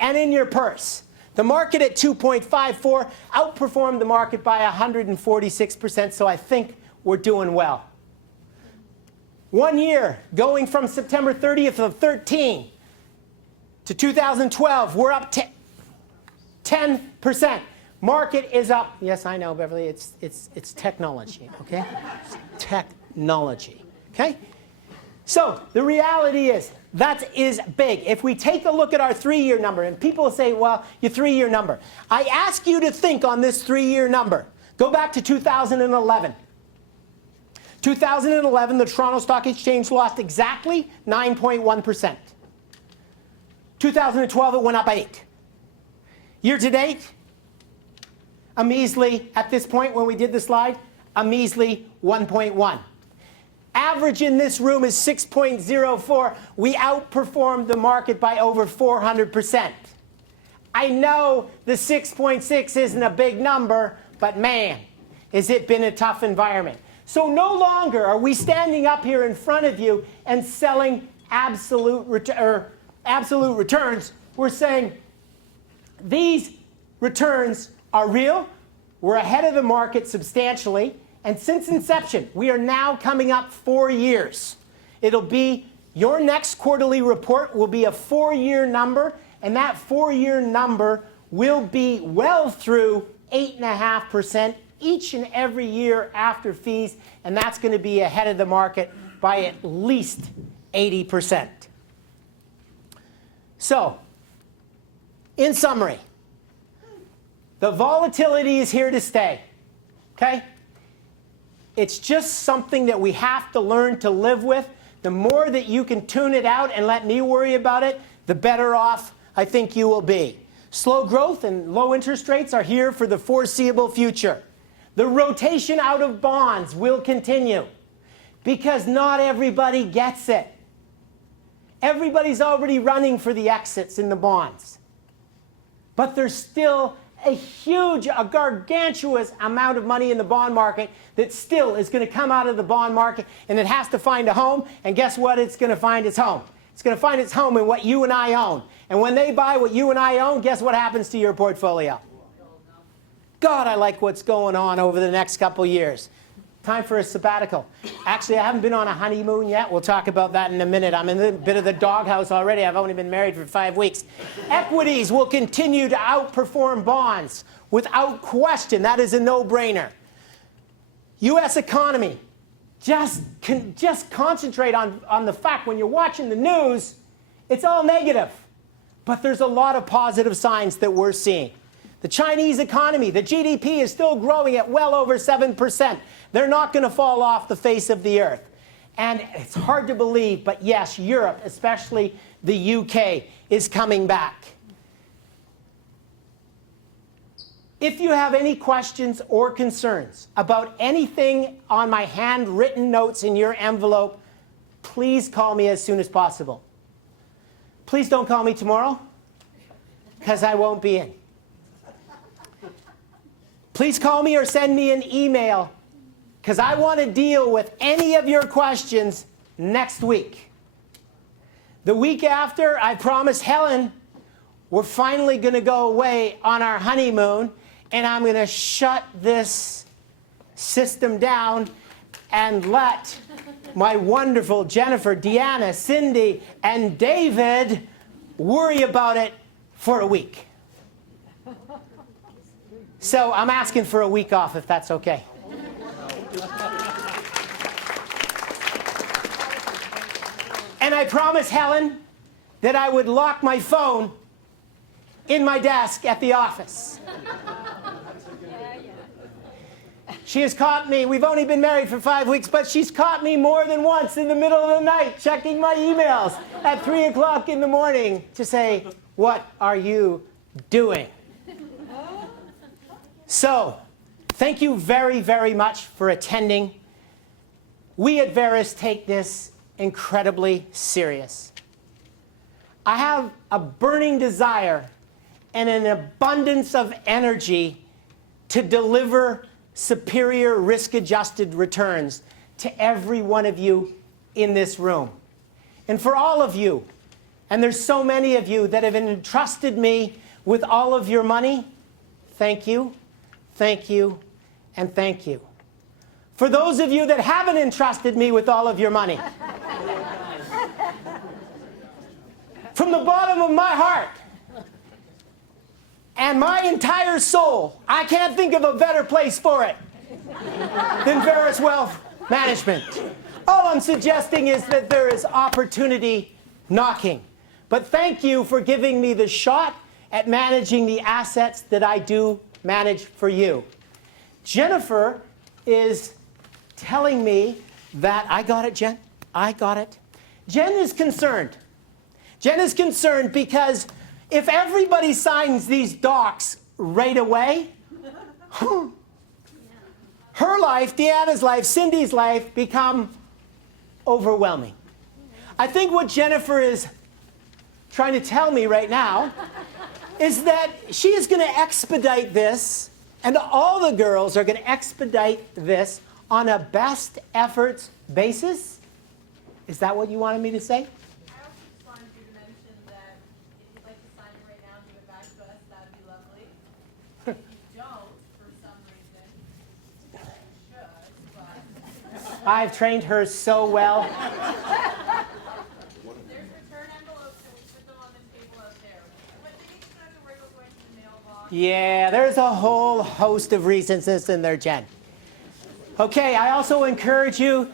and in your purse. The market at 2.54 outperformed the market by 146%, so I think we're doing well. 1 year, going from September 30th of 13 to 2012, we're up 10%. Market is up. Yes, I know, Beverly. It's technology, okay? It's technology, okay? So the reality is that is big. If we take a look at our 3-year number, and people say, well, your 3-year number. I ask you to think on this 3-year number. Go back to 2011. 2011, the Toronto Stock Exchange lost exactly 9.1%. 2012, it went up 8. Year to date, a measly, at this point when we did the slide, a measly 1.1. Average in this room is 6.04. We outperformed the market by over 400%. I know the 6.6 isn't a big number, but man, has it been a tough environment. So no longer are we standing up here in front of you and selling absolute returns. We're saying these returns are real. We're ahead of the market substantially. And since inception, we are now coming up 4 years. It'll be, your next quarterly report will be a 4-year number, and that 4-year number will be well through 8.5% each and every year after fees, and that's going to be ahead of the market by at least 80%. So, in summary, the volatility is here to stay, okay? It's just something that we have to learn to live with. The more that you can tune it out and let me worry about it, the better off I think you will be. Slow growth and low interest rates are here for the foreseeable future. The rotation out of bonds will continue because not everybody gets it. Everybody's already running for the exits in the bonds. But there's still a gargantuous amount of money in the bond market that still is going to come out of the bond market, and it has to find a home. And guess what? It's going to find its home. It's going to find its home in what you and I own. And when they buy what you and I own, guess what happens to your portfolio? God, I like what's going on over the next couple years. Time for a sabbatical. Actually, I haven't been on a honeymoon yet. We'll talk about that in a minute. I'm in a bit of the doghouse already. I've only been married for 5 weeks. Equities will continue to outperform bonds without question. That is a no-brainer. U.S. economy. Just concentrate on the fact when you're watching the news, it's all negative. But there's a lot of positive signs that we're seeing. The Chinese economy, the GDP is still growing at well over 7%. They're not going to fall off the face of the earth. And it's hard to believe, but yes, Europe, especially the UK, is coming back. If you have any questions or concerns about anything on my handwritten notes in your envelope, please call me as soon as possible. Please don't call me tomorrow, because I won't be in. Please call me or send me an email, because I want to deal with any of your questions next week. The week after, I promised Helen, we're finally going to go away on our honeymoon, and I'm going to shut this system down and let my wonderful Jennifer, Deanna, Cindy, and David worry about it for a week. So I'm asking for a week off, if that's okay. And I promised Helen that I would lock my phone in my desk at the office. She has caught me. We've only been married for 5 weeks, but she's caught me more than once in the middle of the night checking my emails at 3 o'clock in the morning to say, what are you doing? So, thank you very, very much for attending. We at Verus take this incredibly serious. I have a burning desire and an abundance of energy to deliver superior risk-adjusted returns to every one of you in this room. And for all of you, and there's so many of you that have entrusted me with all of your money, thank you, thank you, and thank you. For those of you that haven't entrusted me with all of your money, from the bottom of my heart and my entire soul, I can't think of a better place for it than Verus Wealth Management. All I'm suggesting is that there is opportunity knocking. But thank you for giving me the shot at managing the assets that I do manage for you. Jennifer is telling me that, I got it, Jen, I got it. Jen is concerned. Jen is concerned because if everybody signs these docs right away, her life, Deanna's life, Cindy's life become overwhelming. I think what Jennifer is trying to tell me right now is that she is going to expedite this, and all the girls are going to expedite this on a best efforts basis. Is that what you wanted me to say? I also just wanted you to mention that if you'd like to sign it right now and give it back to us, that would be lovely. If you don't, for some reason, you should, but... I've trained her so well. There's return envelopes, and we put them on the table out there. But they need to know the regular going to the mailbox. Yeah, there's a whole host of reasons in there, Jen. Okay, I also encourage you,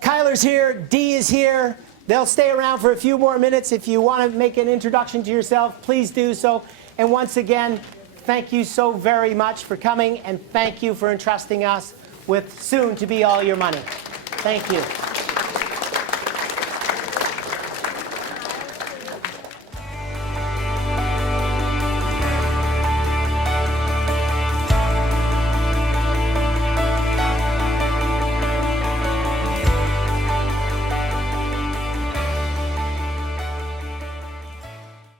Kyler's here, Dee is here. They'll stay around for a few more minutes. If you want to make an introduction to yourself, please do so. And once again, thank you so very much for coming, and thank you for entrusting us with soon to be all your money. Thank you.